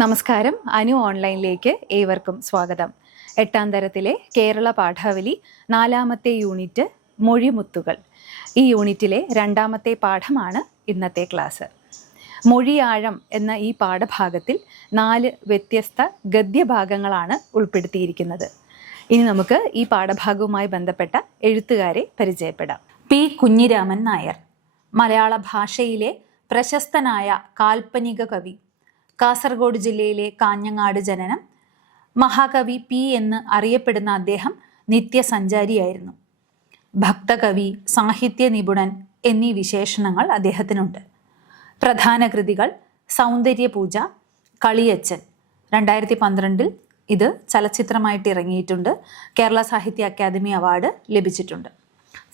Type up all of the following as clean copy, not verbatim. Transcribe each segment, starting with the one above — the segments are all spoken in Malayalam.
നമസ്കാരം. അനു ഓൺലൈനിലേക്ക് ഏവർക്കും സ്വാഗതം. 8ാം തരത്തിലെ കേരള പാഠാവലി 4ാമത്തെ യൂണിറ്റ് മൊഴിമുത്തുകൾ. ഈ യൂണിറ്റിലെ 2ാമത്തെ പാഠമാണ് ഇന്നത്തെ ക്ലാസ്. മൊഴിയാഴം എന്ന ഈ പാഠഭാഗത്തിൽ 4 വ്യത്യസ്ത ഗദ്യഭാഗങ്ങളാണ് ഉൾപ്പെടുത്തിയിരിക്കുന്നത്. ഇനി നമുക്ക് ഈ പാഠഭാഗവുമായി ബന്ധപ്പെട്ട എഴുത്തുകാരെ പരിചയപ്പെടാം. പി കുഞ്ഞിരാമൻ നായർ, മലയാള ഭാഷയിലെ പ്രശസ്തനായ കാൽപ്പനിക കവി. കാസർഗോഡ് ജില്ലയിലെ കാഞ്ഞങ്ങാട് ജനനം. മഹാകവി പി എന്ന് അറിയപ്പെടുന്ന അദ്ദേഹം നിത്യസഞ്ചാരിയായിരുന്നു. ഭക്തകവി, സാഹിത്യ നിപുണൻ എന്നീ വിശേഷണങ്ങൾ അദ്ദേഹത്തിനുണ്ട്. പ്രധാന കൃതികൾ സൗന്ദര്യപൂജ, കളിയച്ചൻ. 2012 ഇത് ചലച്ചിത്രമായിട്ട് ഇറങ്ങിയിട്ടുണ്ട്. കേരള സാഹിത്യ അക്കാദമി അവാർഡ് ലഭിച്ചിട്ടുണ്ട്.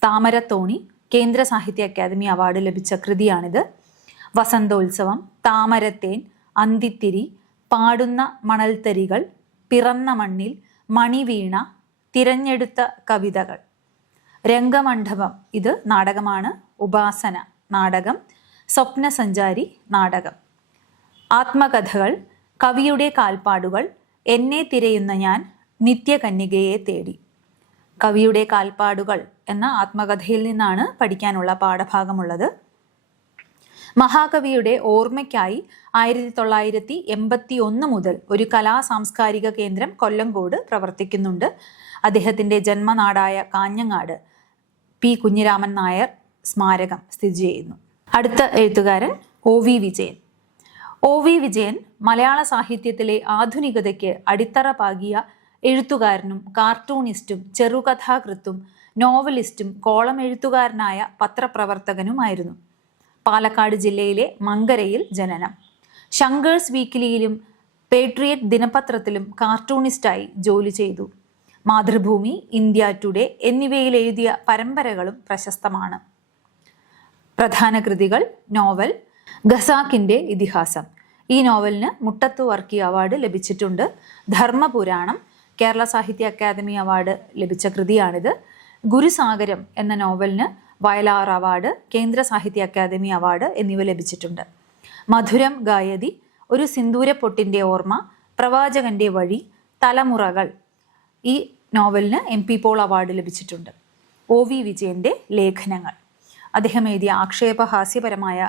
താമരത്തോണി കേന്ദ്ര സാഹിത്യ അക്കാദമി അവാർഡ് ലഭിച്ച കൃതിയാണിത്. വസന്തോത്സവം, താമരത്തേൻ, അന്തിത്തിരി, പാടുന്ന മണൽത്തരികൾ, പിറന്ന മണ്ണിൽ, മണിവീണ, തിരഞ്ഞെടുത്ത കവിതകൾ. രംഗമണ്ഡപം ഇത് നാടകമാണ്. ഉപാസന നാടകം. സ്വപ്നസഞ്ചാരി നാടകം. ആത്മകഥകൾ, കവിയുടെ കാൽപ്പാടുകൾ, എന്നെ തിരയുന്ന ഞാൻ, നിത്യകന്യകയെ തേടി. കവിയുടെ കാൽപ്പാടുകൾ എന്ന ആത്മകഥയിൽ നിന്നാണ് പഠിക്കാനുള്ള പാഠഭാഗമുള്ളത്. മഹാകവിയുടെ ഓർമ്മയ്ക്കായി 1981 മുതൽ ഒരു കലാ സാംസ്കാരിക കേന്ദ്രം കൊല്ലങ്കോട് പ്രവർത്തിക്കുന്നുണ്ട്. അദ്ദേഹത്തിൻ്റെ ജന്മനാടായ കാഞ്ഞങ്ങാട് പി കുഞ്ഞിരാമൻ നായർ സ്മാരകം സ്ഥിതി ചെയ്യുന്നു. അടുത്ത എഴുത്തുകാരൻ OV വിജയൻ. OV വിജയൻ മലയാള സാഹിത്യത്തിലെ ആധുനികതയ്ക്ക് അടിത്തറ പാകിയ എഴുത്തുകാരനും കാർട്ടൂണിസ്റ്റും ചെറുകഥാകൃത്തും നോവലിസ്റ്റും കോളം എഴുത്തുകാരനായ പത്രപ്രവർത്തകനുമായിരുന്നു. പാലക്കാട് ജില്ലയിലെ മങ്കരയിൽ ജനനം. ശങ്കേഴ്സ് വീക്കിലിയിലും പേട്രിയറ്റ് ദിനപത്രത്തിലും കാർട്ടൂണിസ്റ്റായി ജോലി ചെയ്തു. മാതൃഭൂമി, ഇന്ത്യ ടുഡേ എന്നിവയിൽ എഴുതിയ പരമ്പരകളും പ്രശസ്തമാണ്. പ്രധാന കൃതികൾ: നോവൽ ഖസാക്കിൻ്റെ ഇതിഹാസം. ഈ നോവലിന് മുട്ടത്തു വർക്കി അവാർഡ് ലഭിച്ചിട്ടുണ്ട്. ധർമ്മപുരാണം കേരള സാഹിത്യ അക്കാദമി അവാർഡ് ലഭിച്ച കൃതിയാണിത്. ഗുരുസാഗരം എന്ന നോവലിന് വയലാർ അവാർഡ്, കേന്ദ്ര സാഹിത്യ അക്കാദമി അവാർഡ് എന്നിവ ലഭിച്ചിട്ടുണ്ട്. മധുരം ഗായതി, ഒരു സിന്ദൂരപ്പൊട്ടിൻ്റെ ഓർമ്മ, പ്രവാചകന്റെ വഴി, തലമുറകൾ. ഈ നോവലിന് MP പോൾ അവാർഡ് ലഭിച്ചിട്ടുണ്ട്. OV വിജയൻ്റെ ലേഖനങ്ങൾ. അദ്ദേഹം എഴുതിയ ആക്ഷേപഹാസ്യപരമായ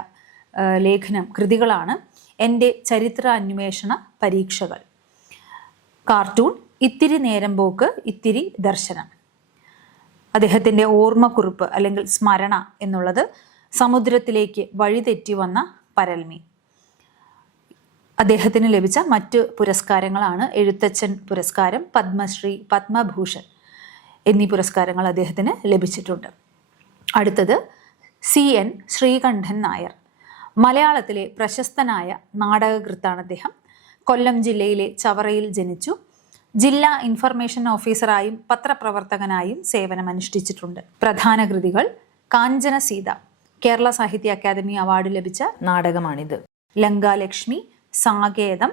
കൃതികളാണ് എൻ്റെ ചരിത്ര അന്വേഷണ പരീക്ഷകൾ. കാർട്ടൂൺ ഇത്തിരി നേരം പോക്ക്, ഇത്തിരി ദർശനം. അദ്ദേഹത്തിൻ്റെ ഓർമ്മക്കുറിപ്പ് അല്ലെങ്കിൽ സ്മരണ എന്നുള്ളത് സമുദ്രത്തിലേക്ക് വഴിതെറ്റി വന്ന പരൽമീൻ. അദ്ദേഹത്തിന് ലഭിച്ച മറ്റ് പുരസ്കാരങ്ങളാണ് എഴുത്തച്ഛൻ പുരസ്കാരം, പത്മശ്രീ, പത്മഭൂഷൺ എന്നീ പുരസ്കാരങ്ങൾ അദ്ദേഹത്തിന് ലഭിച്ചിട്ടുണ്ട്. അടുത്തത് CN ശ്രീകണ്ഠൻ നായർ. മലയാളത്തിലെ പ്രശസ്തനായ നാടകകൃത്താണ് അദ്ദേഹം. കൊല്ലം ജില്ലയിലെ ചവറയിൽ ജനിച്ചു. ജില്ലാ ഇൻഫർമേഷൻ ഓഫീസറായും പത്രപ്രവർത്തകനായും സേവനമനുഷ്ഠിച്ചിട്ടുണ്ട്. പ്രധാന കൃതികൾ: കാഞ്ചന സീത കേരള സാഹിത്യ അക്കാദമി അവാർഡ് ലഭിച്ച നാടകമാണിത്. ലങ്കാലക്ഷ്മി, സാകേതം,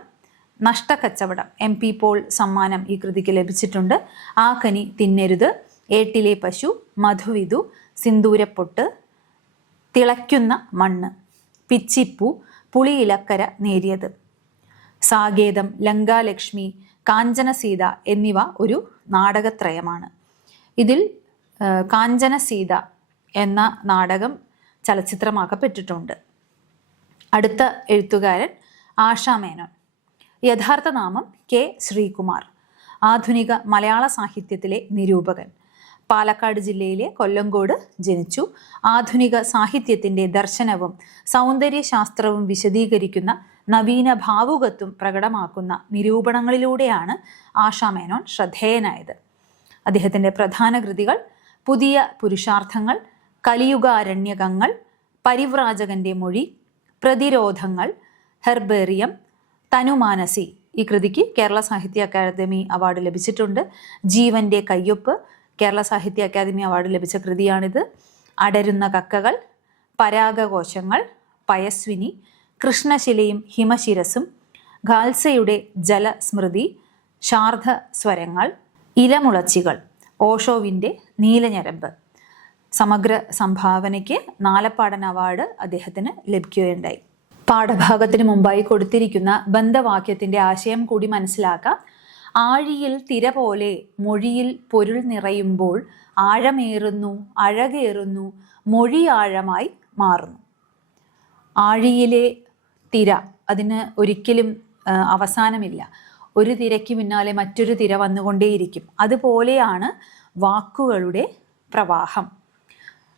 നഷ്ടക്കച്ചവടം MP പോൾ സമ്മാനം ഈ കൃതിക്ക് ലഭിച്ചിട്ടുണ്ട്. ആ കനി തിന്നരുത്, ഏട്ടിലെ പശു, മധുവിധു, സിന്ദൂരപ്പൊട്ട്, തിളയ്ക്കുന്ന മണ്ണ്, പിച്ചിപ്പൂ, പുളിയിലക്കര നേരിയത്. സാകേതം, ലങ്കാലക്ഷ്മി, കാഞ്ചന സീത എന്നിവ ഒരു നാടകത്രയമാണ്. ഇതിൽ കാഞ്ചന സീത എന്ന നാടകം ചലച്ചിത്രമാക്കപ്പെട്ടിട്ടുണ്ട്. അടുത്ത എഴുത്തുകാരൻ ആശാ മേനോൻ. യഥാർത്ഥ നാമം K ശ്രീകുമാർ. ആധുനിക മലയാള സാഹിത്യത്തിലെ നിരൂപകൻ. പാലക്കാട് ജില്ലയിലെ കൊല്ലങ്കോട് ജനിച്ചു. ആധുനിക സാഹിത്യത്തിൻ്റെ ദർശനവും സൗന്ദര്യശാസ്ത്രവും വിശദീകരിക്കുന്ന നവീന ഭാവുകത്വം പ്രകടമാക്കുന്ന നിരൂപണങ്ങളിലൂടെയാണ് ആശാ മേനോൻ ശ്രദ്ധേയനായത്. അദ്ദേഹത്തിൻ്റെ പ്രധാന കൃതികൾ: പുതിയ പുരുഷാർത്ഥങ്ങൾ, കലിയുഗാരണ്യകങ്ങൾ, പരിവ്രാജകന്റെ മൊഴി, പ്രതിരോധങ്ങൾ, ഹെർബേറിയം, തനുമാനസി. ഈ കൃതിക്ക് കേരള സാഹിത്യ അക്കാദമി അവാർഡ് ലഭിച്ചിട്ടുണ്ട്. ജീവന്റെ കയ്യൊപ്പ് കേരള സാഹിത്യ അക്കാദമി അവാർഡ് ലഭിച്ച കൃതിയാണിത്. അടരുന്ന കക്കകൾ, പരാഗകോശങ്ങൾ, പയസ്വിനി, കൃഷ്ണശിലയും ഹിമശിരസും, ഖാൽസയുടെ ജലസ്മൃതി, ശാർദ സ്വരങ്ങൾ, ഇലമുളച്ചികൾ, ഓഷോവിൻ്റെ നീലഞരമ്പ്. സമഗ്ര സംഭാവനയ്ക്ക് നാലപ്പാടൻ അവാർഡ് അദ്ദേഹത്തിന് ലഭിക്കുകയുണ്ടായി. പാഠഭാഗത്തിന് മുമ്പായി കൊടുത്തിരിക്കുന്ന ബന്ധവാക്യത്തിന്റെ ആശയം കൂടി മനസ്സിലാക്കാം. ആഴിയിൽ തിര പോലെ മൊഴിയിൽ പൊരുൾ നിറയുമ്പോൾ ആഴമേറുന്നു, അഴകേറുന്നു, മൊഴി ആഴമായി മാറുന്നു. ആഴിയിലെ തിര, അതിന് ഒരിക്കലും അവസാനമില്ല. ഒരു തിരയ്ക്ക് പിന്നാലെ മറ്റൊരു തിര വന്നുകൊണ്ടേയിരിക്കും. അതുപോലെയാണ് വാക്കുകളുടെ പ്രവാഹം.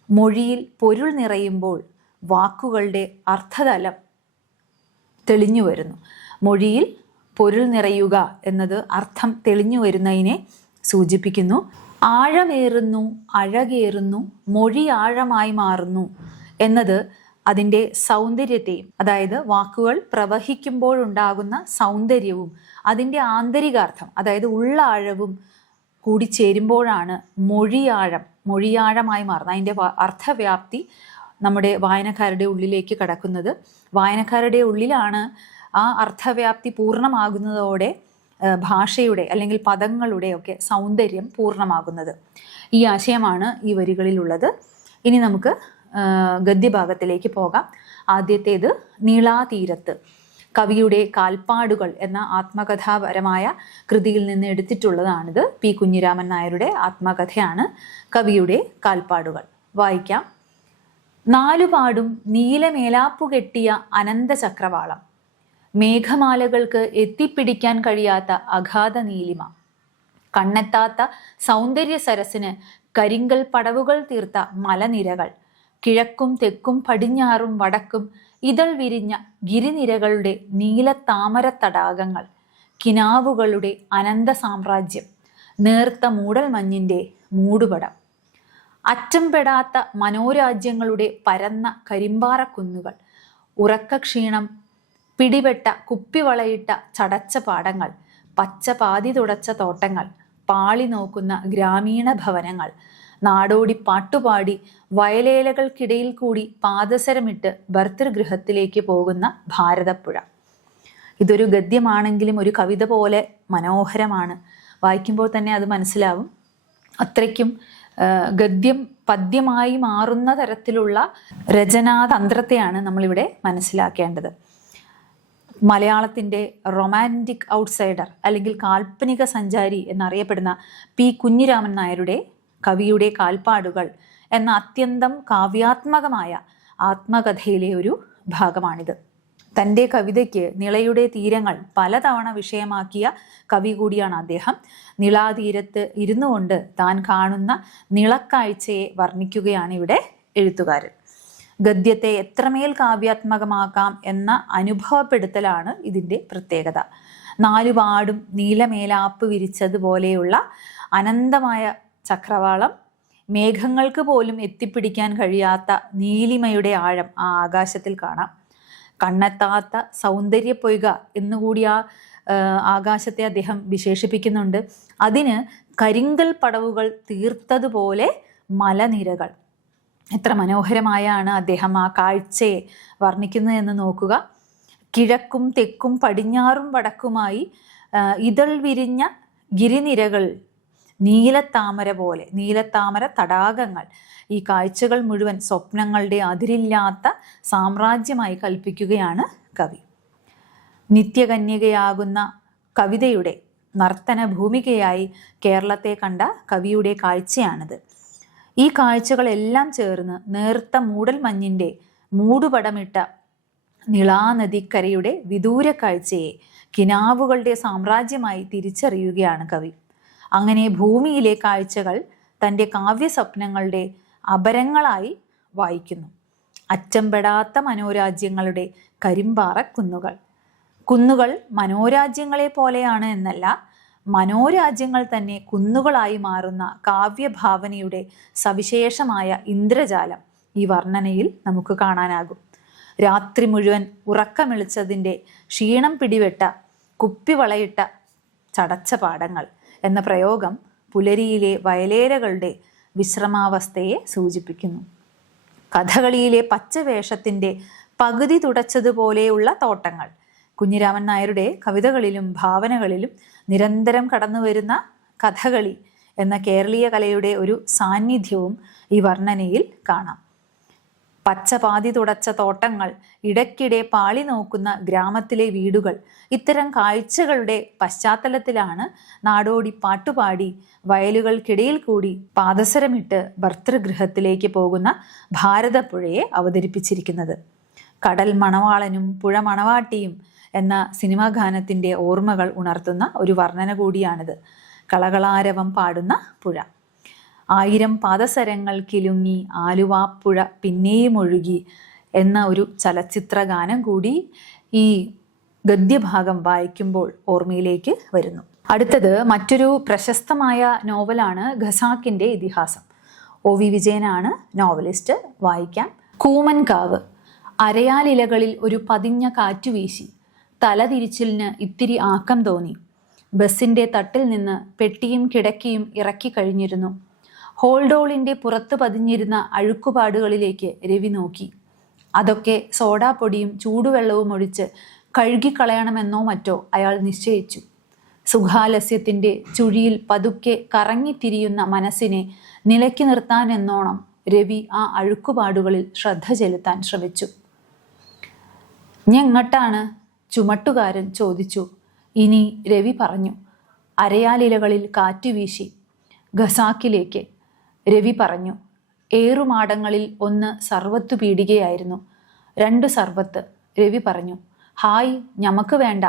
മൊഴിയിൽ പൊരുൾ നിറയുമ്പോൾ വാക്കുകളുടെ അർത്ഥതലം തെളിഞ്ഞു വരുന്നു. മൊഴിയിൽ പൊരുൾ നിറയുക എന്നത് അർത്ഥം തെളിഞ്ഞു വരുന്നതിനെ സൂചിപ്പിക്കുന്നു. ആഴമേറുന്നു, അഴകേറുന്നു, മൊഴി ആഴമായി മാറുന്നു എന്നത് അതിൻ്റെ സൗന്ദര്യത്തെയും, അതായത് വാക്കുകൾ പ്രവഹിക്കുമ്പോഴുണ്ടാകുന്ന സൗന്ദര്യവും അതിൻ്റെ ആന്തരികാർത്ഥം, അതായത് ഉള്ളാഴവും കൂടി ചേരുമ്പോഴാണ് മൊഴിയാഴമായി മാറുന്നത്. അതിൻ്റെ അർത്ഥവ്യാപ്തി നമ്മുടെ വായനക്കാരുടെ ഉള്ളിലേക്ക് കടക്കുന്നത്. വായനക്കാരുടെ ഉള്ളിലാണ് ആ അർത്ഥവ്യാപ്തി പൂർണ്ണമാകുന്നതോടെ ഭാഷയുടെ അല്ലെങ്കിൽ പദങ്ങളുടെ ഒക്കെ സൗന്ദര്യം പൂർണ്ണമാകുന്നത്. ഈ ആശയമാണ് ഈ വരികളിലുള്ളത്. ഇനി നമുക്ക് ഗദ്യഭാഗത്തിലേക്ക് പോകാം. ആദ്യത്തേത് നീളാതീരത്ത്. കവിയുടെ കാൽപ്പാടുകൾ എന്ന ആത്മകഥാപരമായ കൃതിയിൽ നിന്ന് എടുത്തിട്ടുള്ളതാണിത്. പി കുഞ്ഞിരാമൻ നായരുടെ ആത്മകഥയാണ് കവിയുടെ കാൽപ്പാടുകൾ. വായിക്കാം. നാലുപാടും നീലമേലാപ്പു കെട്ടിയ അനന്ത ചക്രവാളം, മേഘമാലകൾക്ക് എത്തിപ്പിടിക്കാൻ കഴിയാത്ത അഗാധ നീലിമ, കണ്ണെത്താത്ത സൗന്ദര്യ സരസിന് കരിങ്കൽ പടവുകൾ തീർത്ത മലനിരകൾ, കിഴക്കും തെക്കും പടിഞ്ഞാറും വടക്കും ഇതൾ വിരിഞ്ഞ ഗിരിനിരകളുടെ നീലത്താമര തടാകങ്ങൾ, കിനാവുകളുടെ അനന്ത സാമ്രാജ്യം, നേർത്ത മൂടൽമഞ്ഞിൻ്റെ മൂടുപടം, അറ്റംപെടാത്ത മനോരാജ്യങ്ങളുടെ പരന്ന കരിമ്പാറക്കുന്നുകൾ, ഉറക്കക്ഷീണം പിടിപെട്ട കുപ്പിവളയിട്ട ചടച്ച പാടങ്ങൾ, പച്ച പാതി തുടച്ച തോട്ടങ്ങൾ, പാളി നോക്കുന്ന ഗ്രാമീണ ഭവനങ്ങൾ, നാടോടി പാട്ടുപാടി വയലേലകൾക്കിടയിൽ കൂടി പാദസരമിട്ട് ഭർതൃഗൃഹത്തിലേക്ക് പോകുന്ന ഭാരതപ്പുഴ. ഇതൊരു ഗദ്യമാണെങ്കിലും ഒരു കവിത പോലെ മനോഹരമാണ്. വായിക്കുമ്പോൾ തന്നെ അത് മനസ്സിലാവും. അത്രയ്ക്കും ഗദ്യം പദ്യമായി മാറുന്ന തരത്തിലുള്ള രചനാതന്ത്രത്തെയാണ് നമ്മളിവിടെ മനസ്സിലാക്കേണ്ടത്. മലയാളത്തിൻ്റെ റൊമാൻറ്റിക് ഔട്ട്സൈഡർ അല്ലെങ്കിൽ കാൽപ്പനിക സഞ്ചാരി എന്നറിയപ്പെടുന്ന പി കുഞ്ഞിരാമൻ നായരുടെ കവിയുടെ കാൽപ്പാടുകൾ എന്ന അത്യന്തം കാവ്യാത്മകമായ ആത്മകഥയിലെ ഒരു ഭാഗമാണിത്. തൻ്റെ കവിതയ്ക്ക് നിളയുടെ തീരങ്ങൾ പലതവണ വിഷയമാക്കിയ കവി കൂടിയാണ് അദ്ദേഹം. നിളാതീരത്ത് ഇരുന്നു കൊണ്ട് താൻ കാണുന്ന നിളക്കാഴ്ചയെ വർണ്ണിക്കുകയാണ് ഇവിടെ എഴുത്തുകാരൻ. ഗദ്യത്തെ എത്രമേൽ കാവ്യാത്മകമാക്കാം എന്ന അനുഭവപ്പെടുത്തലാണ് ഇതിൻ്റെ പ്രത്യേകത. നാലുപാടും നീലമേലാപ്പ് വിരിച്ചതുപോലെയുള്ള അനന്തമായ ചക്രവാളം, മേഘങ്ങൾക്ക് പോലും എത്തിപ്പിടിക്കാൻ കഴിയാത്ത നീലിമയുടെ ആഴം ആ ആകാശത്തിൽ കാണാം. കണ്ണെത്താത്ത സൗന്ദര്യ പൊയ്ക എന്നുകൂടി ആ ആകാശത്തെ അദ്ദേഹം വിശേഷിപ്പിക്കുന്നുണ്ട്. അതിന് കരിങ്കൽ പടവുകൾ തീർത്തതുപോലെ മലനിരകൾ. എത്ര മനോഹരമായാണ് അദ്ദേഹം ആ കാഴ്ചയെ വർണ്ണിക്കുന്നത് എന്ന് നോക്കുക. കിഴക്കും തെക്കും പടിഞ്ഞാറും വടക്കുമായി ഇതൾ വിരിഞ്ഞ ഗിരിനിരകൾ, നീലത്താമര പോലെ, നീലത്താമര തടാകങ്ങൾ. ഈ കാഴ്ചകൾ മുഴുവൻ സ്വപ്നങ്ങളുടെ അതിരില്ലാത്ത സാമ്രാജ്യമായി കൽപ്പിക്കുകയാണ് കവി. നിത്യകന്യകയാകുന്ന കവിതയുടെ നർത്തന ഭൂമികയായി കേരളത്തെ കണ്ട കവിയുടെ കാഴ്ചയാണിത്. ഈ കാഴ്ചകളെല്ലാം ചേർന്ന് നേർത്ത മൂടൽമഞ്ഞിൻ്റെ മൂടുപടമിട്ട നിളാനദിക്കരയുടെ വിദൂര കാഴ്ചയെ കിനാവുകളുടെ സാമ്രാജ്യമായി തിരിച്ചറിയുകയാണ് കവി. അങ്ങനെ ഭൂമിയിലെ കാഴ്ചകൾ തൻ്റെ കാവ്യസ്വപ്നങ്ങളുടെ അപരങ്ങളായി വായിക്കുന്നു. അറ്റംപെടാത്ത മനോരാജ്യങ്ങളുടെ കരിമ്പാറ കുന്നുകൾ. കുന്നുകൾ മനോരാജ്യങ്ങളെ പോലെയാണ് എന്നല്ല, മനോരാജ്യങ്ങൾ തന്നെ കുന്നുകളായി മാറുന്ന കാവ്യഭാവനയുടെ സവിശേഷമായ ഇന്ദ്രജാലം ഈ വർണ്ണനയിൽ നമുക്ക് കാണാനാകും. രാത്രി മുഴുവൻ ഉറക്കമിളിച്ചതിൻ്റെ ക്ഷീണം പിടിപെട്ട കുപ്പിവളയിട്ട ചടച്ച പാടങ്ങൾ എന്ന പ്രയോഗം പുലരിയിലെ വയലേലകളുടെ വിശ്രമാവസ്ഥയെ സൂചിപ്പിക്കുന്നു. കഥകളിയിലെ പച്ചവേഷത്തിൻ്റെ പകുതി തുടച്ചതുപോലെയുള്ള തോട്ടങ്ങൾ. കുഞ്ഞിരാമൻ നായരുടെ കവിതകളിലും ഭാവനകളിലും നിരന്തരം കടന്നുവരുന്ന കഥകളി എന്ന കേരളീയ കലയുടെ ഒരു സാന്നിധ്യവും ഈ വർണ്ണനയിൽ കാണാം. പച്ചപാതി തുടച്ച തോട്ടങ്ങൾ, ഇടയ്ക്കിടെ പാളി നോക്കുന്ന ഗ്രാമത്തിലെ വീടുകൾ, ഇത്തരം കാഴ്ചകളുടെ പശ്ചാത്തലത്തിലാണ് നാടോടി പാട്ടുപാടി വയലുകൾക്കിടയിൽ കൂടി പാദസരമിട്ട് ഭർതൃഗൃഹത്തിലേക്ക് പോകുന്ന ഭാരതപ്പുഴയെ അവതരിപ്പിച്ചിരിക്കുന്നത്. കടൽ മണവാളനും പുഴ മണവാട്ടിയും എന്ന സിനിമാ ഗാനത്തിൻ്റെ ഓർമ്മകൾ ഉണർത്തുന്ന ഒരു വർണ്ണന കൂടിയാണിത്. കളകളാരവം പാടുന്ന പുഴ. 1000 പാദസരങ്ങൾ കിലുങ്ങി ആലുവാപ്പുഴ പിന്നെയും ഒഴുകി എന്ന ഒരു ചലച്ചിത്ര ഗാനം കൂടി ഈ ഗദ്യഭാഗം വായിക്കുമ്പോൾ ഓർമ്മയിലേക്ക് വരുന്നു. അടുത്തത് മറ്റൊരു പ്രശസ്തമായ നോവലാണ് ഖസാക്കിൻ്റെ ഇതിഹാസം. OV വിജയനാണ് നോവലിസ്റ്റ്. വായിക്കാം. കൂമൻകാവ്. അരയാലിലകളിൽ ഒരു പതിഞ്ഞ കാറ്റുവീശി. തലതിരിച്ചിലിന് ഇത്തിരി ആക്കം തോന്നി. ബസിൻ്റെ തട്ടിൽ നിന്ന് പെട്ടിയും കിടക്കിയും ഇറക്കി കഴിഞ്ഞിരുന്നു. ഹോൾഡോളിൻ്റെ പുറത്ത് പതിഞ്ഞിരുന്ന അഴുക്കുപാടുകളിലേക്ക് രവി നോക്കി. അതൊക്കെ സോഡാപ്പൊടിയും ചൂടുവെള്ളവും ഒഴിച്ച് കഴുകിക്കളയണമെന്നോ മറ്റോ അയാൾ നിശ്ചയിച്ചു. സുഖാലസ്യത്തിൻ്റെ ചുഴിയിൽ പതുക്കെ കറങ്ങിത്തിരിയുന്ന മനസ്സിനെ നിലയ്ക്ക് നിർത്താനെന്നോണം രവി ആ അഴുക്കുപാടുകളിൽ ശ്രദ്ധ ചെലുത്താൻ ശ്രമിച്ചു. "ഞെങ്ങട്ടാണ്?" ചുമട്ടുകാരൻ ചോദിച്ചു. ഇനി രവി പറഞ്ഞു. "അരയാലിലകളിൽ കാറ്റുവീശി ഖസാക്കിലേക്ക്." രവി പറഞ്ഞു. ഏറുമാടങ്ങളിൽ ഒന്ന് സർവത്തു പീടികയായിരുന്നു. 2 സർവത്ത്. രവി പറഞ്ഞു. "ഹായ്, ഞമക്ക് വേണ്ട."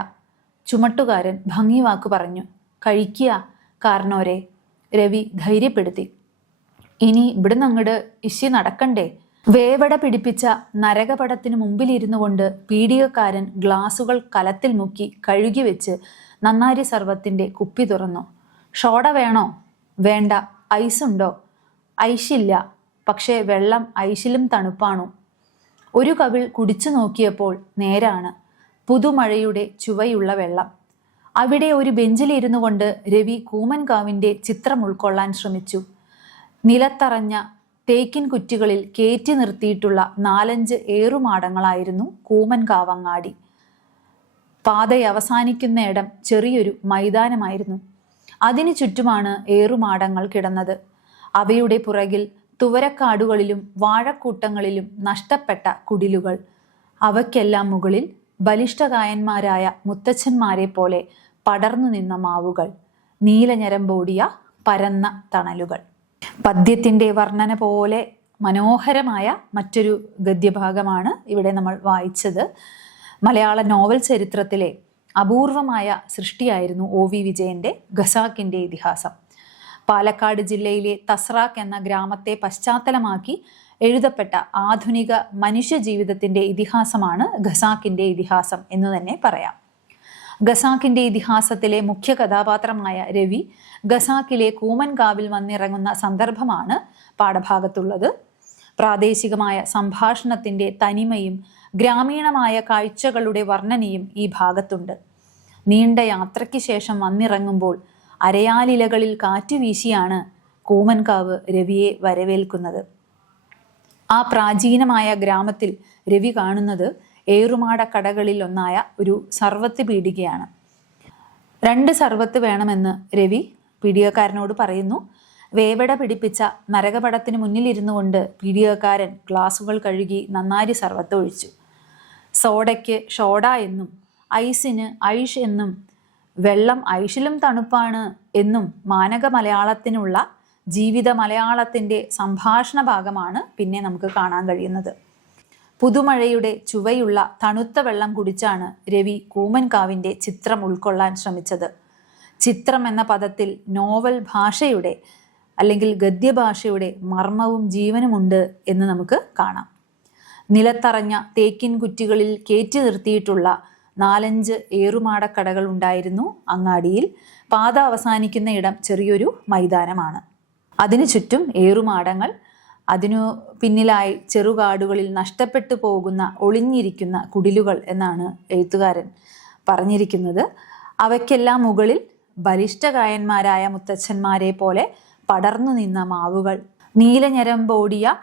ചുമട്ടുകാരൻ ഭംഗിവാക്ക് പറഞ്ഞു. "കഴിക്കുക കാരണോരെ." രവി ധൈര്യപ്പെടുത്തി. "ഇനി ഇവിടുന്ന് അങ്ങട് ഇശി നടക്കണ്ടേ?" വേവട പിടിപ്പിച്ച നരകപടത്തിനു മുമ്പിലിരുന്നു കൊണ്ട് പീഡികക്കാരൻ ഗ്ലാസുകൾ കലത്തിൽ മുക്കി കഴുകി വെച്ച് നന്നാരി സർവത്തിൻ്റെ കുപ്പി തുറന്നു. "ഷോഡ വേണോ?" "വേണ്ട." "ഐസുണ്ടോ?" "ഐശില്ല, പക്ഷേ വെള്ളം ഐശിലും തണുപ്പാണു." ഒരു കവിൾ കുടിച്ചു നോക്കിയപ്പോൾ നേരാണ്. പുതുമഴയുടെ ചുവയുള്ള വെള്ളം. അവിടെ ഒരു ബെഞ്ചിലിരുന്നു കൊണ്ട് രവി കൂമൻകാവിൻ്റെ ചിത്രം ഉൾക്കൊള്ളാൻ ശ്രമിച്ചു. നിലത്തറഞ്ഞ തേക്കിൻ കുറ്റികളിൽ കയറ്റി നിർത്തിയിട്ടുള്ള 4-5 ഏറുമാടങ്ങളായിരുന്നു കൂമൻകാവങ്ങാടി. പാതയവസാനിക്കുന്നയിടം ചെറിയൊരു മൈതാനമായിരുന്നു. അതിനു ചുറ്റുമാണ് ഏറുമാടങ്ങൾ കിടന്നത്. അവയുടെ പുറകിൽ തുവരക്കാടുകളിലും വാഴക്കൂട്ടങ്ങളിലും നഷ്ടപ്പെട്ട കുടിലുകൾ. അവയ്ക്കെല്ലാം മുകളിൽ ബലിഷ്ഠകായന്മാരായ മുത്തച്ഛന്മാരെ പോലെ പടർന്നു നിന്ന മാവുകൾ, നീലഞരമ്പോടിയ പരന്ന തണലുകൾ. പദ്യത്തിൻ്റെ വർണ്ണന പോലെ മനോഹരമായ മറ്റൊരു ഗദ്യഭാഗമാണ് ഇവിടെ നമ്മൾ വായിച്ചത്. മലയാള നോവൽ ചരിത്രത്തിലെ അപൂർവമായ സൃഷ്ടിയായിരുന്നു OV വിജയൻ്റെ ഖസാക്കിൻ്റെ ഇതിഹാസം. പാലക്കാട് ജില്ലയിലെ തസ്രാക്ക് എന്ന ഗ്രാമത്തെ പശ്ചാത്തലമാക്കി എഴുതപ്പെട്ട ആധുനിക മനുഷ്യജീവിതത്തിൻ്റെ ഇതിഹാസമാണ് ഖസാക്കിൻ്റെ ഇതിഹാസം എന്ന് തന്നെ പറയാം. ഖസാക്കിൻ്റെ ഇതിഹാസത്തിലെ മുഖ്യ കഥാപാത്രമായ രവി ഖസാക്കിലെ കൂമൻകാവിൽ വന്നിറങ്ങുന്ന സന്ദർഭമാണ് പാഠഭാഗത്തുള്ളത്. പ്രാദേശികമായ സംഭാഷണത്തിൻ്റെ തനിമയും ഗ്രാമീണമായ കാഴ്ചകളുടെ വർണ്ണനയും ഈ ഭാഗത്തുണ്ട്. നീണ്ട യാത്രയ്ക്ക് ശേഷം വന്നിറങ്ങുമ്പോൾ അരയാലിലകളിൽ കാറ്റുവീശിയാണ് കൂമൻകാവ് രവിയെ വരവേൽക്കുന്നത്. ആ പ്രാചീനമായ ഗ്രാമത്തിൽ രവി കാണുന്നത് ഏറുമാട കടകളിൽ ഒന്നായ ഒരു സർവത്ത് പീടികയാണ്. 2 സർവത്ത് വേണമെന്ന് രവി പീടികക്കാരനോട് പറയുന്നു. വേവട പിടിപ്പിച്ച നരകപടത്തിന് മുന്നിലിരുന്നു കൊണ്ട് പീടികക്കാരൻ ഗ്ലാസുകൾ കഴുകി നന്നാരി സർവത്ത് ഒഴിച്ചു. സോഡയ്ക്ക് ഷോഡ എന്നും ഐസിന് ഐഷ് എന്നും വെള്ളം ഐഷിലും തണുപ്പാണ് എന്നും മാനക മലയാളത്തിനുള്ള ജീവിത മലയാളത്തിൻ്റെ സംഭാഷണ ഭാഗമാണ് പിന്നെ നമുക്ക് കാണാൻ കഴിയുന്നത്. പുതുമഴയുടെ ചുവയുള്ള തണുത്ത വെള്ളം കുടിച്ചാണ് രവി കൂമൻകാവിൻ്റെ ചിത്രം ഉൾക്കൊള്ളാൻ ശ്രമിച്ചത്. ചിത്രം എന്ന പദത്തിൽ നോവൽ ഭാഷയുടെ അല്ലെങ്കിൽ ഗദ്യഭാഷയുടെ മർമ്മവും ജീവനുമുണ്ട് എന്ന് നമുക്ക് കാണാം. നിലത്തറഞ്ഞ തേക്കിൻ കുറ്റികളിൽ കയറ്റി നിർത്തിയിട്ടുള്ള 4-5 ഏറുമാടക്കടകൾ ഉണ്ടായിരുന്നു അങ്ങാടിയിൽ. പാത അവസാനിക്കുന്ന ഇടം ചെറിയൊരു മൈതാനമാണ്. അതിനു ചുറ്റും ഏറുമാടങ്ങൾ, അതിനു പിന്നിലായി ചെറുകാടുകളിൽ നഷ്ടപ്പെട്ടു പോകുന്ന ഒളിഞ്ഞിരിക്കുന്ന കുടിലുകൾ എന്നാണ് എഴുത്തുകാരൻ പറഞ്ഞിരിക്കുന്നത്. അവയ്ക്കെല്ലാം മുകളിൽ ബലിഷ്ഠകായന്മാരായ മുത്തച്ഛന്മാരെ പോലെ പടർന്നു നിന്ന മാവുകൾ, നീലഞരമ്പോടിയ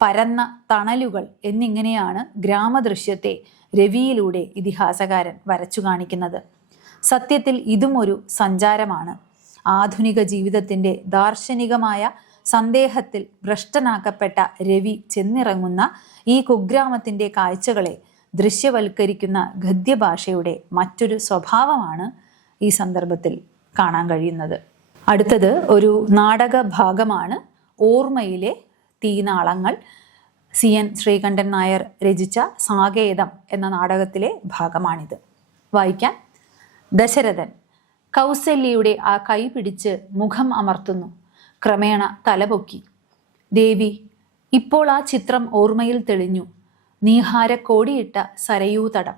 പരന്ന തണലുകൾ എന്നിങ്ങനെയാണ് ഗ്രാമദൃശ്യത്തെ രവിയിലൂടെ ഇതിഹാസകാരൻ വരച്ചു കാണിക്കുന്നത്. സത്യത്തിൽ ഇതും ഒരു സഞ്ചാരമാണ്. ആധുനിക ജീവിതത്തിൻ്റെ ദാർശനികമായ സന്ദേഹത്തിൽ ഭ്രഷ്ടനാക്കപ്പെട്ട രവി ചെന്നിറങ്ങുന്ന ഈ കുഗ്രാമത്തിൻ്റെ കാഴ്ചകളെ ദൃശ്യവൽക്കരിക്കുന്ന ഗദ്യഭാഷയുടെ മറ്റൊരു സ്വഭാവമാണ് ഈ സന്ദർഭത്തിൽ കാണാൻ കഴിയുന്നത്. അടുത്തത് ഒരു നാടക ഭാഗമാണ്. ഓർമ്മയിലെ തീനാളങ്ങൾ. CN ശ്രീകണ്ഠൻ നായർ രചിച്ച സാകേതം എന്ന നാടകത്തിലെ ഭാഗമാണിത്. വായിക്കാൻ. ദശരഥൻ കൗസല്യയുടെ ആ കൈ പിടിച്ച് മുഖം അമർത്തുന്നു. ക്രമേണ തലപൊക്കി. ദേവി, ഇപ്പോൾ ആ ചിത്രം ഓർമ്മയിൽ തെളിഞ്ഞു. നീഹാരക്കോടിയിട്ട സരയൂതടം.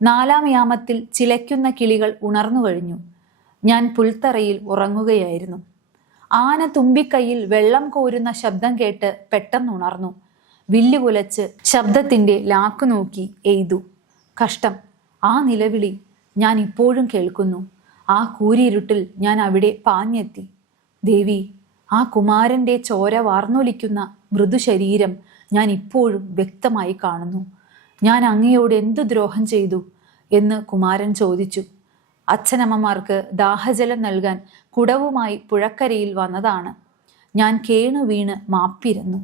4-ാം യാമത്തിൽ ചിലയ്ക്കുന്ന കിളികൾ ഉണർന്നു കഴിഞ്ഞു. ഞാൻ പുൽത്തറയിൽ ഉറങ്ങുകയായിരുന്നു. ആന തുമ്പിക്കൈയിൽ വെള്ളം കോരുന്ന ശബ്ദം കേട്ട് പെട്ടെന്നുണർന്നു. വില്ലുകുലച്ച് ശബ്ദത്തിൻ്റെ ലാക്കു നോക്കി എയ്തു. കഷ്ടം, ആ നിലവിളി ഞാൻ ഇപ്പോഴും കേൾക്കുന്നു. ആ കൂരിരുട്ടിൽ ഞാൻ അവിടെ പാഞ്ഞെത്തി. ദേവി, ആ കുമാരൻ്റെ ചോര വാർന്നൊലിക്കുന്ന മൃദുശരീരം ഞാൻ ഇപ്പോഴും വ്യക്തമായി കാണുന്നു. ഞാൻ അങ്ങയോട് എന്തു ദ്രോഹം ചെയ്തു എന്ന് കുമാരൻ ചോദിച്ചു. അച്ഛനമ്മമാർക്ക് ദാഹജലം നൽകാൻ കുടവുമായി പുഴക്കരയിൽ വന്നതാണ്. ഞാൻ കേണു വീണ് മാപ്പിരുന്നു.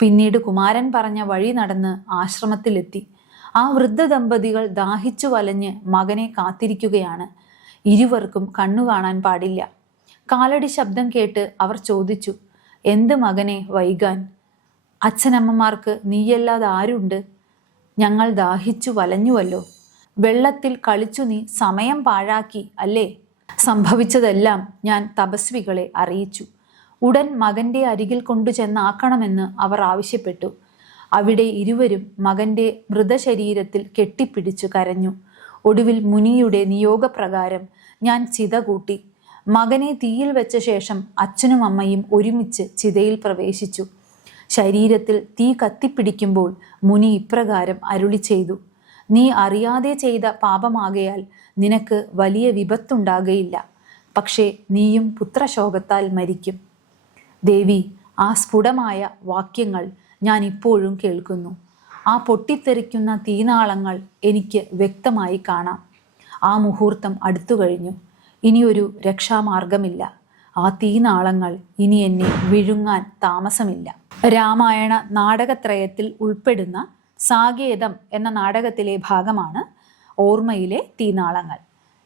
പിന്നീട് കുമാരൻ പറഞ്ഞ വഴി നടന്ന് ആശ്രമത്തിലെത്തി. ആ വൃദ്ധ ദമ്പതികൾ ദാഹിച്ചു വലഞ്ഞ് മകനെ കാത്തിരിക്കുകയാണ്. ഇരുവർക്കും കണ്ണു കാണാൻ പാടില്ല. കാലടി ശബ്ദം കേട്ട് അവർ ചോദിച്ചു, എന്ത് മകനെ വൈകാൻ? അച്ഛനമ്മമാർക്ക് നീയല്ലാതെ ആരുണ്ട്? ഞങ്ങൾ ദാഹിച്ചു വലഞ്ഞുവല്ലോ. വെള്ളത്തിൽ കളിച്ചു നീ സമയം പാഴാക്കി അല്ലേ? സംഭവിച്ചതെല്ലാം ഞാൻ തപസ്വികളെ അറിയിച്ചു. ഉടൻ മകൻ്റെ അരികിൽ കൊണ്ടുചെന്നാക്കണമെന്ന് അവർ ആവശ്യപ്പെട്ടു. അവിടെ ഇരുവരും മകൻ്റെ മൃതശരീരത്തിൽ കെട്ടിപ്പിടിച്ചു കരഞ്ഞു. ഒടുവിൽ മുനിയുടെ നിയോഗപ്രകാരം ഞാൻ ചിത കൂട്ടി. മകനെ തീയിൽ വെച്ച ശേഷം അച്ഛനും അമ്മയും ഒരുമിച്ച് ചിതയിൽ പ്രവേശിച്ചു. ശരീരത്തിൽ തീ കത്തിപ്പിടിക്കുമ്പോൾ മുനി ഇപ്രകാരം അരുളി ചെയ്തു, നീ അറിയാതെ ചെയ്ത പാപമാകയാൽ നിനക്ക് വലിയ വിപത്തുണ്ടാകയില്ല. പക്ഷേ നീയും പുത്രശോകത്താൽ മരിക്കും. ദേവി, ആ സ്ഫുടമായ വാക്യങ്ങൾ ഞാൻ ഇപ്പോഴും കേൾക്കുന്നു. ആ പൊട്ടിത്തെറിക്കുന്ന തീനാളങ്ങൾ എനിക്ക് വ്യക്തമായി കാണാം. ആ മുഹൂർത്തം അടുത്തു കഴിഞ്ഞു. ഇനിയൊരു രക്ഷാമാർഗമില്ല. ആ തീനാളങ്ങൾ ഇനി എന്നെ വിഴുങ്ങാൻ താമസമില്ല. രാമായണ നാടകത്രയത്തിൽ ഉൾപ്പെടുന്ന സാകേതം എന്ന നാടകത്തിലെ ഭാഗമാണ് ഓർമ്മയിലെ തീനാളങ്ങൾ.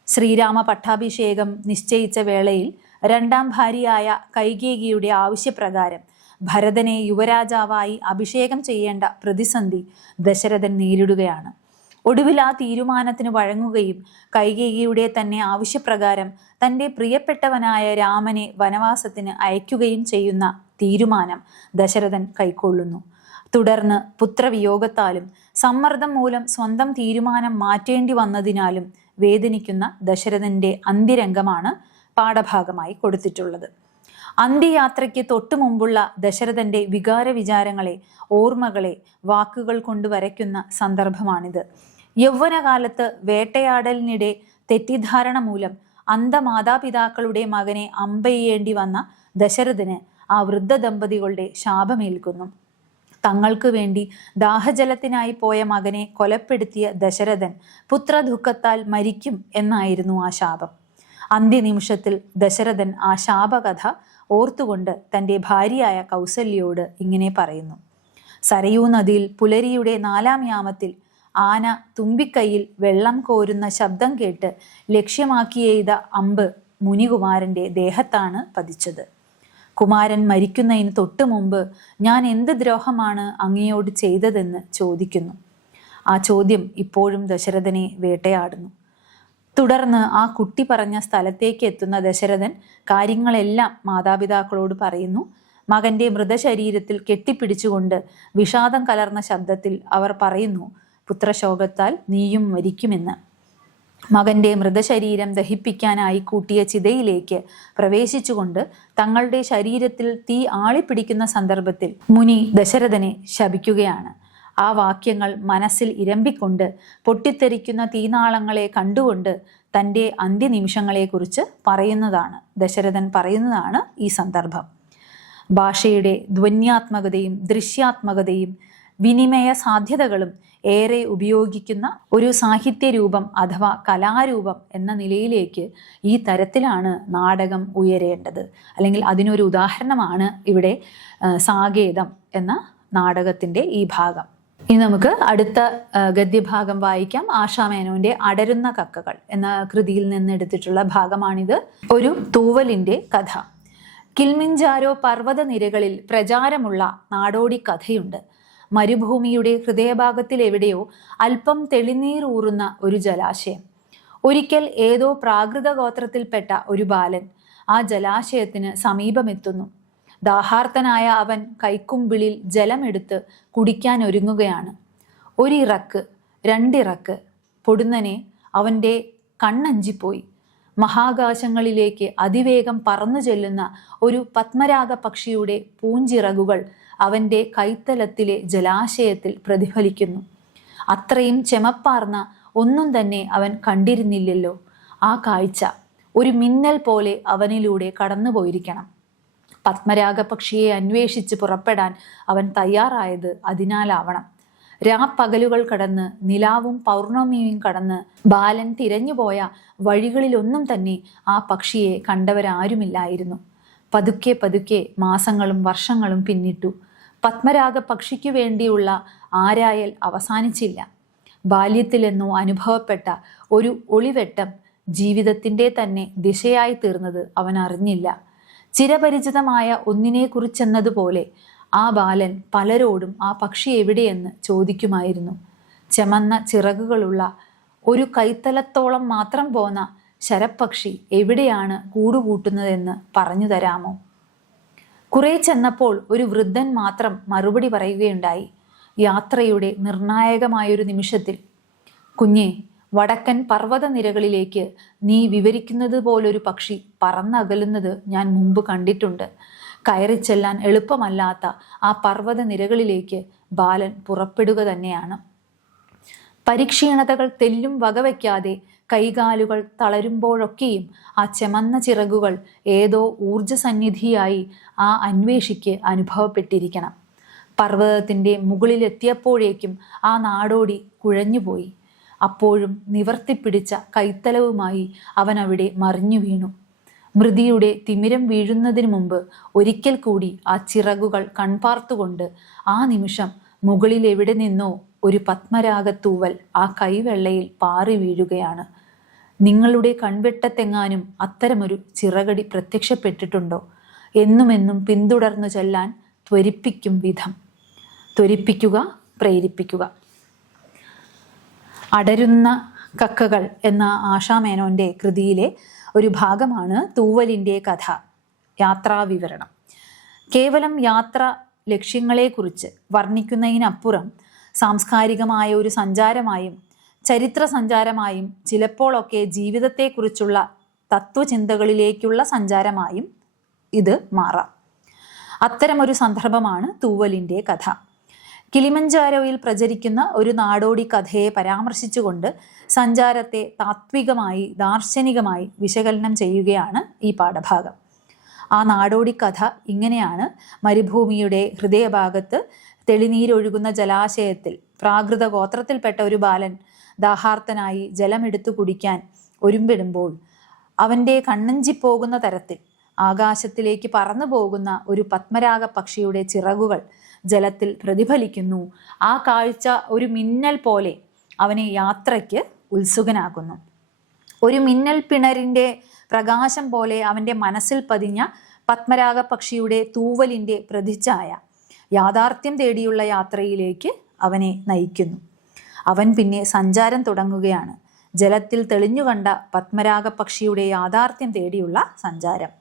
ശ്രീരാമ പട്ടാഭിഷേകം നിശ്ചയിച്ച വേളയിൽ 2ാം ഭാര്യയായ കൈകേയിയുടെ ആവശ്യപ്രകാരം ഭരതനെ യുവരാജാവായി അഭിഷേകം ചെയ്യേണ്ട പ്രതിസന്ധി ദശരഥൻ നേരിടുകയാണ്. ഒടുവിൽ ആ തീരുമാനത്തിന് വഴങ്ങുകയും കൈകേയിയുടെ തന്നെ ആവശ്യപ്രകാരം തൻ്റെ പ്രിയപ്പെട്ടവനായ രാമനെ വനവാസത്തിന് അയക്കുകയും ചെയ്യുന്ന തീരുമാനം ദശരഥൻ കൈക്കൊള്ളുന്നു. തുടർന്ന് പുത്രവിയോഗത്താലും സമ്മർദ്ദം മൂലം സ്വന്തം തീരുമാനം മാറ്റേണ്ടി വന്നതിനാലും വേദനിക്കുന്ന ദശരഥൻ്റെ അന്ത്യരംഗമാണ് പാഠഭാഗമായി കൊടുത്തിട്ടുള്ളത്. അന്ത്യയാത്രയ്ക്ക് തൊട്ടു മുമ്പുള്ള ദശരഥൻ്റെ വികാര വിചാരങ്ങളെ, ഓർമ്മകളെ വാക്കുകൾ കൊണ്ട് വരയ്ക്കുന്ന സന്ദർഭമാണിത്. യൗവനകാലത്ത് വേട്ടയാടലിനിടെ തെറ്റിദ്ധാരണ മൂലം അന്ധമാതാപിതാക്കളുടെ മകനെ അമ്പെയ്യേണ്ടി വന്ന ദശരഥന് ആ വൃദ്ധ ദമ്പതികളുടെ ശാപമേൽക്കുന്നു. തങ്ങൾക്ക് വേണ്ടി ദാഹജലത്തിനായി പോയ മകനെ കൊലപ്പെടുത്തിയ ദശരഥൻ പുത്രദുഃഖത്താൽ മരിക്കും എന്നായിരുന്നു ആ ശാപം. അന്ത്യനിമിഷത്തിൽ ദശരഥൻ ആ ശാപകഥ ഓർത്തുകൊണ്ട് തൻ്റെ ഭാര്യയായ കൗസല്യയോട് ഇങ്ങനെ പറയുന്നു. സരയൂ നദിയിൽ പുലരിയുടെ 4-ാം യാമത്തിൽ ആന തുമ്പിക്കൈയിൽ വെള്ളം കോരുന്ന ശബ്ദം കേട്ട് ലക്ഷ്യമാക്കിയെയ്ത അമ്പ് മുനികുമാരൻ്റെ ദേഹത്താണ് പതിച്ചത്. കുമാരൻ മരിക്കുന്നതിന് തൊട്ടു മുമ്പ് ഞാൻ എന്ത് ദ്രോഹമാണ് അങ്ങയോട് ചെയ്തതെന്ന് ചോദിക്കുന്നു. ആ ചോദ്യം ഇപ്പോഴും ദശരഥനെ വേട്ടയാടുന്നു. തുടർന്ന് ആ കുട്ടി പറഞ്ഞ സ്ഥലത്തേക്ക് എത്തുന്ന ദശരഥൻ കാര്യങ്ങളെല്ലാം മാതാപിതാക്കളോട് പറയുന്നു. മകൻ്റെ മൃതശരീരത്തിൽ കെട്ടിപ്പിടിച്ചുകൊണ്ട് വിഷാദം കലർന്ന ശബ്ദത്തിൽ അവർ പറയുന്നു, പുത്രശോകത്താൽ നീയും മരിക്കുമെന്ന്. മകൻ്റെ മൃതശരീരം ദഹിപ്പിക്കാനായി കൂട്ടിയ ചിതയിലേക്ക് പ്രവേശിച്ചുകൊണ്ട് തങ്ങളുടെ ശരീരത്തിൽ തീ ആളിപ്പിടിക്കുന്ന സന്ദർഭത്തിൽ മുനി ദശരഥനെ ശപിക്കുകയാണ്. ആ വാക്യങ്ങൾ മനസ്സിൽ ഇരമ്പിക്കൊണ്ട് പൊട്ടിത്തെറിക്കുന്ന തീനാളങ്ങളെ കണ്ടുകൊണ്ട് തൻ്റെ അന്ത്യനിമിഷങ്ങളെക്കുറിച്ച് ദശരഥൻ പറയുന്നതാണ് ഈ സന്ദർഭം. ഭാഷയുടെ ധ്വന്യാത്മകതയും ദൃശ്യാത്മകതയും വിനിമയ സാധ്യതകളും ഏറെ ഉപയോഗിക്കുന്ന ഒരു സാഹിത്യരൂപം അഥവാ കലാരൂപം എന്ന നിലയിലേക്ക് ഈ തരത്തിലാണ് നാടകം ഉയരേണ്ടത്. അല്ലെങ്കിൽ അതിനൊരു ഉദാഹരണമാണ് ഇവിടെ സാകേതം എന്ന നാടകത്തിൻ്റെ ഈ ഭാഗം. ഇനി നമുക്ക് അടുത്ത ഗദ്യഭാഗം വായിക്കാം. ആശാമേനോന്റെ അടരുന്ന കക്കകൾ എന്ന കൃതിയിൽ നിന്ന് എടുത്തിട്ടുള്ള ഭാഗമാണിത്. ഒരു തൂവലിന്റെ കഥ. കിൽമിഞ്ചാരോ പർവ്വത നിരകളിൽ പ്രചാരമുള്ള നാടോടി കഥയുണ്ട്. മരുഭൂമിയുടെ ഹൃദയഭാഗത്തിൽ എവിടെയോ അല്പം തെളിനീർ ഊറുന്ന ഒരു ജലാശയം. ഒരിക്കൽ ഏതോ പ്രാകൃത ഗോത്രത്തിൽപ്പെട്ട ഒരു ബാലൻ ആ ജലാശയത്തിന് സമീപമെത്തുന്നു. ദാഹാർത്തനായ അവൻ കൈക്കുമ്പിളിൽ ജലമെടുത്ത് കുടിക്കാൻ ഒരുങ്ങുകയാണ്. ഒരിറക്ക്, രണ്ടിറക്ക്. പൊടുന്നനെ അവൻ്റെ കണ്ണഞ്ചിപ്പോയി. മഹാകാശങ്ങളിലേക്ക് അതിവേഗം പറന്നു ചെല്ലുന്ന ഒരു പത്മരാഗ പക്ഷിയുടെ പൂഞ്ചിറകുകൾ അവൻ്റെ കൈത്തലത്തിലെ ജലാശയത്തിൽ പ്രതിഫലിക്കുന്നു. അത്രയും ചെമപ്പാർന്ന ഒന്നും തന്നെ അവൻ കണ്ടിരുന്നില്ലല്ലോ. ആ കാഴ്ച ഒരു മിന്നൽ പോലെ അവനിലൂടെ കടന്നുപോയിരിക്കണം. പത്മരാഗ പക്ഷിയെ അന്വേഷിച്ച് പുറപ്പെടാൻ അവൻ തയ്യാറായത് അതിനാലാവണം. രാപ്പകലുകൾ കടന്ന് നിലാവും പൗർണമിയും കടന്ന് ബാലൻ തിരഞ്ഞുപോയ വഴികളിലൊന്നും തന്നെ ആ പക്ഷിയെ കണ്ടവരാരുമില്ലായിരുന്നു. പതുക്കെ പതുക്കെ മാസങ്ങളും വർഷങ്ങളും പിന്നിട്ടു. പത്മരാഗ പക്ഷിക്കു വേണ്ടിയുള്ള ആരായൽ അവസാനിച്ചില്ല. ബാല്യത്തിലെന്നോ അനുഭവപ്പെട്ട ഒരു ഒളിവെട്ടം ജീവിതത്തിൻ്റെ തന്നെ ദിശയായി തീർന്നത് അവൻ അറിഞ്ഞില്ല. ചിരപരിചിതമായ ഒന്നിനെക്കുറിച്ചെന്നതുപോലെ ആ ബാലൻ പലരോടും ആ പക്ഷി എവിടെയെന്ന് ചോദിക്കുമായിരുന്നു. ചെമന്ന ചിറകുകളുള്ള ഒരു കൈത്തലത്തോളം മാത്രം പോന്ന ശരപ്പക്ഷി എവിടെയാണ് കൂടുകൂട്ടുന്നതെന്ന് പറഞ്ഞു തരാമോ? കുറെ ചെന്നപ്പോൾ ഒരു വൃദ്ധൻ മാത്രം മറുപടി പറയുകയുണ്ടായി. യാത്രയുടെ നിർണായകമായൊരു നിമിഷത്തിൽ, കുഞ്ഞെ, വടക്കൻ പർവ്വതനിരകളിലേക്ക് നീ വിവരിക്കുന്നത് പോലൊരു പക്ഷി പറന്നകലുന്നത് ഞാൻ മുമ്പ് കണ്ടിട്ടുണ്ട്. കയറിച്ചെല്ലാൻ എളുപ്പമല്ലാത്ത ആ പർവ്വതനിരകളിലേക്ക് ബാലൻ പുറപ്പെടുക തന്നെയാണ്. പരിക്ഷീണതകൾ തെല്ലും വകവയ്ക്കാതെ കൈകാലുകൾ തളരുമ്പോഴൊക്കെയും ആ ചെമന്ന ചിറകുകൾ ഏതോ ഊർജസന്നിധിയായി ആ അന്വേഷിക്ക് അനുഭവപ്പെട്ടിരിക്കണം. പർവ്വതത്തിൻ്റെ മുകളിലെത്തിയപ്പോഴേക്കും ആ നാടോടി കുഴഞ്ഞുപോയി. അപ്പോഴും നിവർത്തിപ്പിടിച്ച കൈത്തലവുമായി അവൻ അവിടെ മറിഞ്ഞു വീണു. മൃതിയുടെ തിമിരം വീഴുന്നതിന് മുമ്പ് ഒരിക്കൽ കൂടി ആ ചിറകുകൾ കൺപാർത്തുകൊണ്ട് ആ നിമിഷം മുകളിൽ എവിടെ നിന്നോ ഒരു പത്മരാഗത്തൂവൽ ആ കൈവെള്ളയിൽ പാറി വീഴുകയാണ്. നിങ്ങളുടെ കൺവെട്ടത്തെങ്ങാനും അത്തരമൊരു ചിറകടി പ്രത്യക്ഷപ്പെട്ടിട്ടുണ്ടോ? എന്നുമെന്നും പിന്തുടർന്നു ചെല്ലാൻ ത്വരിപ്പിക്കും വിധം. ത്വരിപ്പിക്കുക, പ്രേരിപ്പിക്കുക. അടരുന്ന കക്കകൾ എന്ന ആശാമേനോന്റെ കൃതിയിലെ ഒരു ഭാഗമാണ് തൂവലിൻ്റെ കഥ, യാത്രാവിവരണം. കേവലം യാത്ര ലക്ഷ്യങ്ങളെക്കുറിച്ച് വർണ്ണിക്കുന്നതിനപ്പുറം സാംസ്കാരികമായ ഒരു സഞ്ചാരമായും ചരിത്ര സഞ്ചാരമായും ചിലപ്പോഴൊക്കെ ജീവിതത്തെക്കുറിച്ചുള്ള തത്വചിന്തകളിലേക്കുള്ള സഞ്ചാരമായും ഇത് മാറാം. അത്തരമൊരു സന്ദർഭമാണ് തൂവലിൻ്റെ കഥ. കിളിമഞ്ചാരോയിൽ പ്രചരിക്കുന്ന ഒരു നാടോടി കഥയെ പരാമർശിച്ചുകൊണ്ട് സഞ്ചാരത്തെ താത്വികമായി ദാർശനികമായി വിശകലനം ചെയ്യുകയാണ് ഈ പാഠഭാഗം. ആ നാടോടി കഥ ഇങ്ങനെയാണ്. മരുഭൂമിയുടെ ഹൃദയഭാഗത്ത് തെളിനീരൊഴുകുന്ന ജലാശയത്തിൽ പ്രാകൃത ഗോത്രത്തിൽപ്പെട്ട ഒരു ബാലൻ ദാഹാർത്തനായി ജലമെടുത്തു കുടിക്കാൻ ഒരുമ്പിടുമ്പോൾ അവൻ്റെ കണ്ണഞ്ചിപ്പോകുന്ന തരത്തിൽ ആകാശത്തിലേക്ക് പറന്നു പോകുന്ന ഒരു പത്മരാഗ പക്ഷിയുടെ ചിറകുകൾ ജലത്തിൽ പ്രതിഫലിക്കുന്നു. ആ കാഴ്ച ഒരു മിന്നൽ പോലെ അവനെ യാത്രയ്ക്ക് ഉത്സുകനാക്കുന്നു. ഒരു മിന്നൽ പിണരിൻ്റെ പ്രകാശം പോലെ അവൻ്റെ മനസ്സിൽ പതിഞ്ഞ പത്മരാഗ പക്ഷിയുടെ തൂവലിൻ്റെ പ്രതിച്ഛായ യാഥാർത്ഥ്യം തേടിയുള്ള യാത്രയിലേക്ക് അവനെ നയിക്കുന്നു. അവൻ പിന്നെ സഞ്ചാരം തുടങ്ങുകയാണ്. ജലത്തിൽ തെളിഞ്ഞുകണ്ട പത്മരാഗ പക്ഷിയുടെ യാഥാർത്ഥ്യം തേടിയുള്ള സഞ്ചാരം.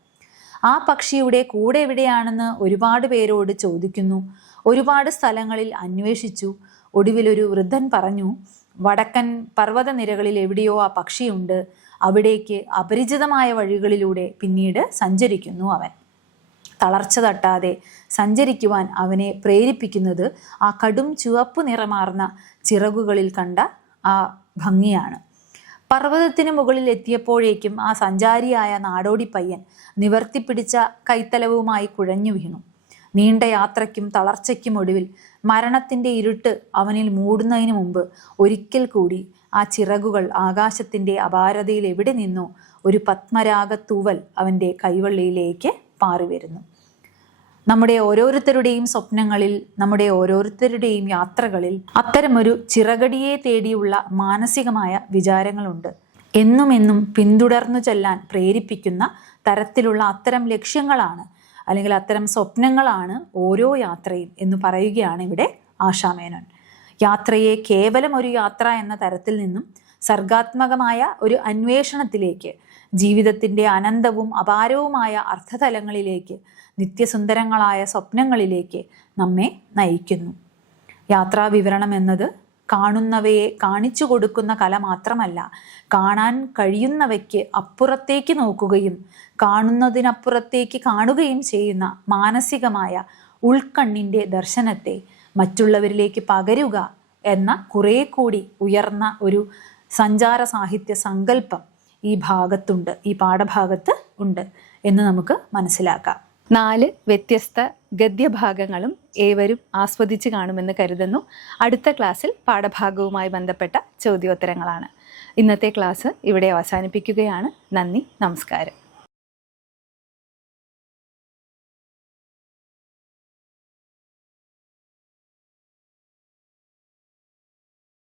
ആ പക്ഷിയുടെ കൂടെ എവിടെയാണെന്ന് ഒരുപാട് പേരോട് ചോദിക്കുന്നു. ഒരുപാട് സ്ഥലങ്ങളിൽ അന്വേഷിച്ചു. ഒടുവിലൊരു വൃദ്ധൻ പറഞ്ഞു, വടക്കൻ പർവ്വതനിരകളിൽ എവിടെയോ ആ പക്ഷിയുണ്ട്. അവിടേക്ക് അപരിചിതമായ വഴികളിലൂടെ പിന്നീട് സഞ്ചരിക്കുന്നു അവൻ. തളർച്ച തട്ടാതെ സഞ്ചരിക്കുവാൻ അവനെ പ്രേരിപ്പിക്കുന്നത് ആ കടും ചുവപ്പ് നിറമാർന്ന ചിറകുകളിൽ കണ്ട ആ ഭംഗിയാണ്. പർവ്വതത്തിന് മുകളിൽ എത്തിയപ്പോഴേക്കും ആ സഞ്ചാരിയായ നാടോടി പയ്യൻ നിവർത്തിപ്പിടിച്ച കൈത്തലവുമായി കുഴഞ്ഞു വീണു. നീണ്ട യാത്രയ്ക്കും തളർച്ചയ്ക്കും ഒടുവിൽ മരണത്തിൻ്റെ ഇരുട്ട് അവനിൽ മൂടുന്നതിന് മുമ്പ് ഒരിക്കൽ കൂടി ആ ചിറകുകൾ ആകാശത്തിൻ്റെ അപാരതയിൽ എവിടെ നിന്നോ ഒരു പത്മരാഗത്തൂവൽ അവൻ്റെ കൈവള്ളിയിലേക്ക് പാറി വരുന്നു. നമ്മുടെ ഓരോരുത്തരുടെയും സ്വപ്നങ്ങളിൽ, നമ്മുടെ ഓരോരുത്തരുടെയും യാത്രകളിൽ അത്തരമൊരു ചിറകടിയെ തേടിയുള്ള മാനസികമായ വിചാരങ്ങളുണ്ട്. എന്നും പിന്തുടർന്നു ചെല്ലാൻ പ്രേരിപ്പിക്കുന്ന തരത്തിലുള്ള അത്തരം ലക്ഷ്യങ്ങളാണ്, അല്ലെങ്കിൽ അത്തരം സ്വപ്നങ്ങളാണ് ഓരോ യാത്രയും എന്ന് പറയുകയാണ് ഇവിടെ ആശാമേനോൻ. യാത്രയെ കേവലം ഒരു യാത്ര എന്ന തരത്തിൽ നിന്നും സർഗാത്മകമായ ഒരു അന്വേഷണത്തിലേക്ക്, ജീവിതത്തിൻ്റെ അനന്തവും അപാരവുമായ അർത്ഥതലങ്ങളിലേക്ക്, നിത്യസുന്ദരങ്ങളായ സ്വപ്നങ്ങളിലേക്ക് നമ്മെ നയിക്കുന്നു. യാത്രാവിവരണം എന്നത് കാണുന്നവയെ കാണിച്ചു കൊടുക്കുന്ന കല മാത്രമല്ല, കാണാൻ കഴിയുന്നവയ്ക്ക് അപ്പുറത്തേക്ക് നോക്കുകയും കാണുന്നതിനപ്പുറത്തേക്ക് കാണുകയും ചെയ്യുന്ന മാനസികമായ ഉൾക്കണ്ണിൻ്റെ ദർശനത്തെ മറ്റുള്ളവരിലേക്ക് പകരുക എന്ന കുറേ കൂടി ഉയർന്ന ഒരു സഞ്ചാര സാഹിത്യ സങ്കല്പം ഈ ഭാഗത്തുണ്ട്, ഈ പാഠഭാഗത്ത് ഉണ്ട് എന്ന് നമുക്ക് മനസ്സിലാക്കാം. 4 വ്യത്യസ്ത ഗദ്യഭാഗങ്ങളും ഏവരും ആസ്വദിച്ച് കാണുമെന്ന് കരുതുന്നു. അടുത്ത ക്ലാസ്സിൽ പാഠഭാഗവുമായി ബന്ധപ്പെട്ട ചോദ്യോത്തരങ്ങളാണ്. ഇന്നത്തെ ക്ലാസ് ഇവിടെ അവസാനിപ്പിക്കുകയാണ്. നന്ദി, നമസ്കാരം.